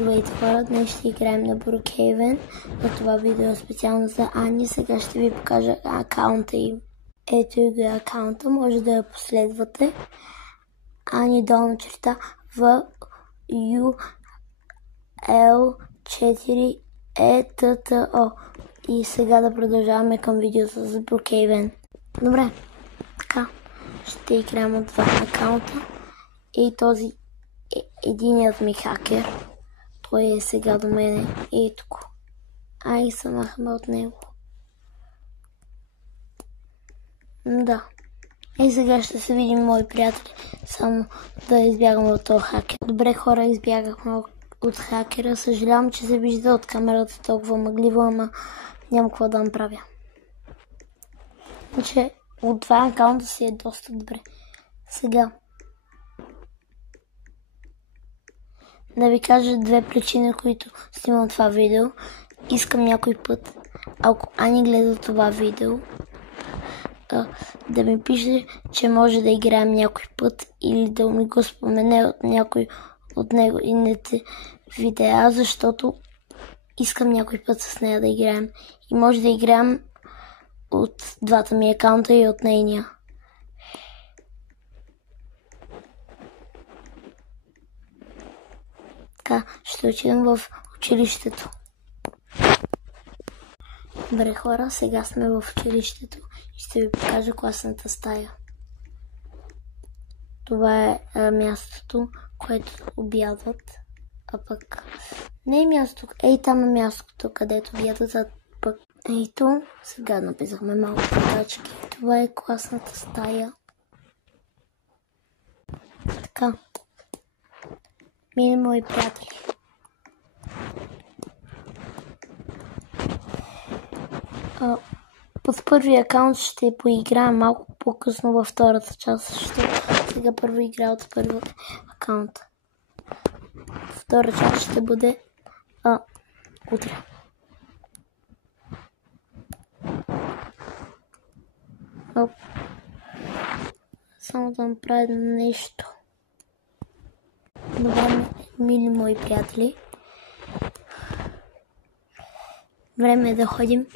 Здравейте хора, днес ще играем на Brookhaven, но това видео е специално за Ани. Сега ще ви покажа акаунта им. Ето и го акаунта, може да я последвате. Ани долна черта в UL4ETTO. И сега да продължаваме към видеото за Brookhaven. Добре, така, ще играем от два акаунта. И този единият ми хакер, той е сега до мене. Ето го. И се махаме от него. Да. И сега ще се видим, мои приятели. Само да избягаме от този хакер. Добре хора, избягахме от хакера. Съжалявам, че се вижда от камерата толкова мъгливо, ама няма какво да направя. Значи от два акаунта си е доста добре. Сега да ви кажа две причини, които снимам това видео. Искам някой път, ако Ани гледа това видео, да ми пише, че може да играем някой път или да ми го спомене от някой от неговите видеа, защото искам някой път с нея да играем. И може да играем от двата ми акаунта и от нейния. Така, ще отидем в училището. Добре хора, сега сме в училището и ще ви покажа класната стая. Това е мястото, което обядват. А пък не е място. Там е мястото, където обядват, а пък ето, сега написахме малко задачки. Това е класната стая. Така. Мили мои приятели. Под първия акаунт ще поиграем малко по-късно във втората част, защото сега първо игра от първия акаунт. Втора част ще бъде утре. Само да направя нещо. Добре, мили мои приятели. Време е да ходим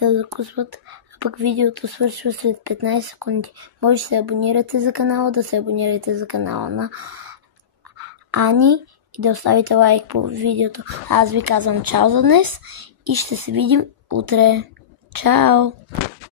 да закусват, а пък видеото свършва след 15 секунди. Може да се абонирате за канала, да се абонирате за канала на Ани и да оставите лайк по видеото. Аз ви казвам чао за днес и ще се видим утре. Чао!